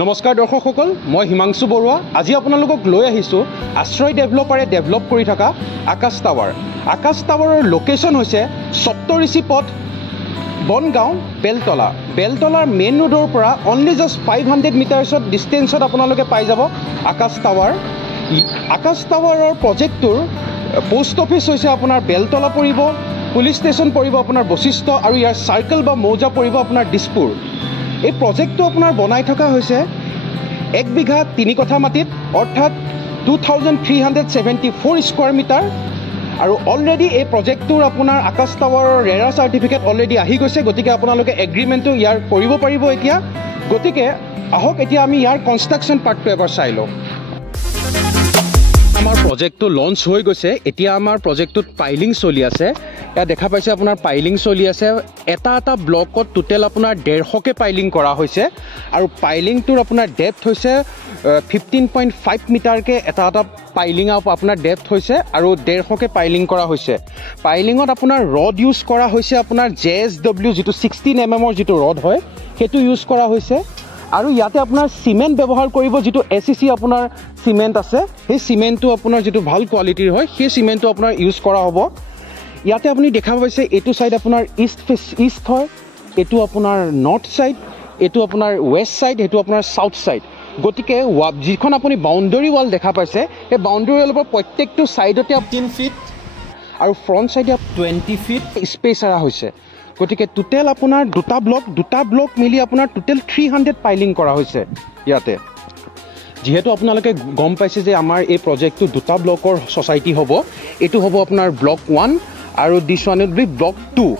নমস্কাৰ দৰ্শকসকল, মই হিমাংশু বৰুৱা। আজি আপোনালোকক লৈ আহিছোঁ আশ্ৰয় ডেভেলপাৰে ডেভেলপ কৰি থকা আকাশ টাৱাৰ। আকাশ টাৱাৰৰ লোকেশ্যন হৈছে সপ্তঋষি পথ, বনগাঁও, বেলতলা। বেলতলাৰ মেইন ৰোডৰ পৰা অনলি জাষ্ট 500 মিটাৰ্ছত ডিষ্টেঞ্চত আপোনালোকে পাই যাব আকাশ টাৱাৰ। আকাশ টাৱাৰৰ প্ৰজেক্টটোৰ পোষ্ট অফিচ হৈছে আপোনাৰ বেলতলা পৰিব, পুলিচ ষ্টেচন পৰিব আপোনাৰ বশিষ্ঠ, আৰু ইয়াৰ চাৰ্কেল বা মৌজা পৰিব আপোনাৰ দিছপুৰ। এই প্ৰজেক্টটো আপোনাৰ বনাই থকা হৈছে 1 বিঘা 3 কঠা মাটিত, অৰ্থাৎ 2374 স্কোৱাৰ মিটাৰ। আৰু অলৰেডি এই প্ৰজেক্টটোৰ আপোনাৰ আকাশ টাৱাৰৰ ৰেৰা চাৰ্টিফিকেট অলৰেডি আহি গৈছে, গতিকে আপোনালোকে এগ্ৰিমেণ্টটো ইয়াৰ কৰিব পাৰিব এতিয়া। গতিকে আহক এতিয়া আমি ইয়াৰ কনষ্ট্ৰাকশ্যন পাৰ্টটো এবাৰ চাই লওঁ। আমাৰ প্ৰজেক্টটো লঞ্চ হৈ গৈছে। এতিয়া আমাৰ প্ৰজেক্টটোত পাইলিং চলি আছে। ইয়াত দেখা পাইছে আপোনাৰ পাইলিং চলি আছে। এটা ব্লকত টোটেল আপোনাৰ 150কে পাইলিং কৰা হৈছে, আৰু পাইলিংটোৰ আপোনাৰ ডেপ্থ হৈছে 15.5 মিটাৰকে এটা পাইলিং আপোনাৰ ডেপ্থ হৈছে, আৰু 150কে পাইলিং কৰা হৈছে। পাইলিঙত আপোনাৰ ৰড ইউজ কৰা হৈছে আপোনাৰ JSW, যিটো 16 mm যিটো ৰড হয় সেইটো ইউজ কৰা হৈছে। আৰু ইয়াতে আপোনাৰ চিমেণ্ট ব্যৱহাৰ কৰিব, যিটো SCC আপোনাৰ চিমেণ্ট আছে, সেই চিমেণ্টটো আপোনাৰ যিটো ভাল কোৱালিটিৰ হয় সেই চিমেণ্টটো আপোনাৰ ইউজ কৰা হ'ব। ইয়াতে আপুনি দেখা পাইছে এইটো ছাইড আপোনাৰ ইষ্ট হয়, এইটো আপোনাৰ নৰ্থ ছাইড, এইটো আপোনাৰ ৱেষ্ট ছাইড, এইটো আপোনাৰ চাউথ ছাইড। গতিকে যিখন আপুনি বাউণ্ডেৰী ৱাল দেখা পাইছে, সেই বাউণ্ডেৰী ৱালৰ পৰা প্ৰত্যেকটো ছাইডতে 15 ফিট আৰু ফ্ৰণ্ট ছাইডে 20 ফিট স্পেচ এৰা হৈছে। গতিকে টোটেল আপোনাৰ দুটা ব্লক মিলি আপোনাৰ টোটেল 300 পাইলিং কৰা হৈছে ইয়াতে। যিহেতু আপোনালোকে গম পাইছে যে আমাৰ এই প্ৰজেক্টটো দুটা ব্লকৰ ছ'চাইটি হ'ব। এইটো হ'ব আপোনাৰ ব্লক 1 আৰু দিছ ওৱান উইল বি ব্লক 2।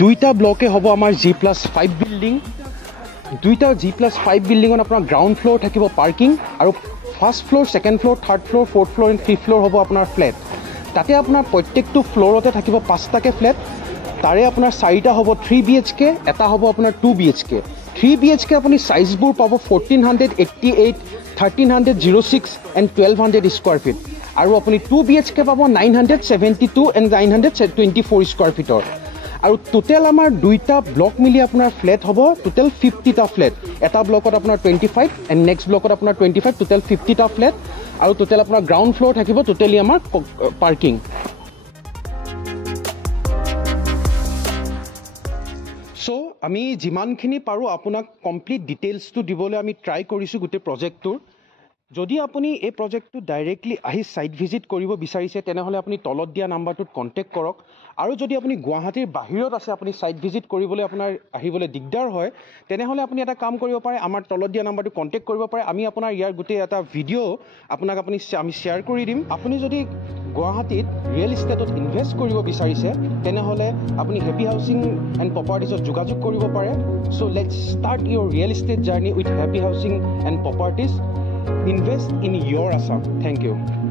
দুইটা ব্লকে হ'ব আমাৰ G+5 বিল্ডিং। দুইটা G+5 বিল্ডিঙত আপোনাৰ গ্ৰাউণ্ড ফ্ল'ৰ থাকিব পাৰ্কিং, আৰু first floor, second floor, third floor, fourth floor and fifth floor হ'ব আপোনাৰ ফ্লেট। তাতে আপোনাৰ প্ৰত্যেকটো ফ্ল'ৰতে থাকিব 5টাকে ফ্লেট। তাৰে আপোনাৰ 4টা হ'ব 3 BHK, এটা হ'ব আপোনাৰ 2 BHK। 3 BHK আপুনি চাইজবোৰ পাব 1488, 1306 এণ্ড 1200 স্কোৱাৰ ফিট, আৰু আপুনি 2 BHK পাব 972 এণ্ড 924 স্কোৱাৰ ফিটৰ। আৰু টোটেল আমাৰ দুইটা ব্লক মিলি আপোনাৰ ফ্লেট হ'ব টোটেল 50টা ফ্লেট। এটা ব্লকত আপোনাৰ 25 এণ্ড নেক্সট ব্লকত আপোনাৰ 25, টোটেল 50টা ফ্লেট। আৰু টোটেল আপোনাৰ গ্ৰাউণ্ড ফ্ল'ৰ থাকিব টোটেলি আমাৰ পাৰ্কিং। চ' আমি যিমানখিনি পাৰোঁ আপোনাক কমপ্লিট ডিটেইলছটো দিবলৈ আমি ট্ৰাই কৰিছোঁ গোটেই প্ৰজেক্টটোৰ। যদি আপুনি এই প্ৰজেক্টটো ডাইৰেক্টলি আহি ছাইট ভিজিট কৰিব বিচাৰিছে, তেনেহ'লে আপুনি তলত দিয়া নাম্বাৰটোত কণ্টেক্ট কৰক। আৰু যদি আপুনি গুৱাহাটীৰ বাহিৰত আছে, আপুনি ছাইট ভিজিট কৰিবলৈ আপোনাৰ আহিবলৈ দিগদাৰ হয়, তেনেহ'লে আপুনি এটা কাম কৰিব পাৰে, আমাৰ তলত দিয়া নাম্বাৰটো কণ্টেক্ট কৰিব পাৰে। আমি আপোনাৰ ইয়াৰ গোটেই এটা ভিডিঅ' আমি শ্বেয়াৰ কৰি দিম। আপুনি যদি গুৱাহাটীত ৰিয়েল ইষ্টেটত ইনভেষ্ট কৰিব বিচাৰিছে, তেনেহ'লে আপুনি হেপী হাউচিং এণ্ড প্ৰপাৰ্টিজত যোগাযোগ কৰিব পাৰে। So' let's start your real estate journey with happy housing and properties. Invest in your Assam. Thank you.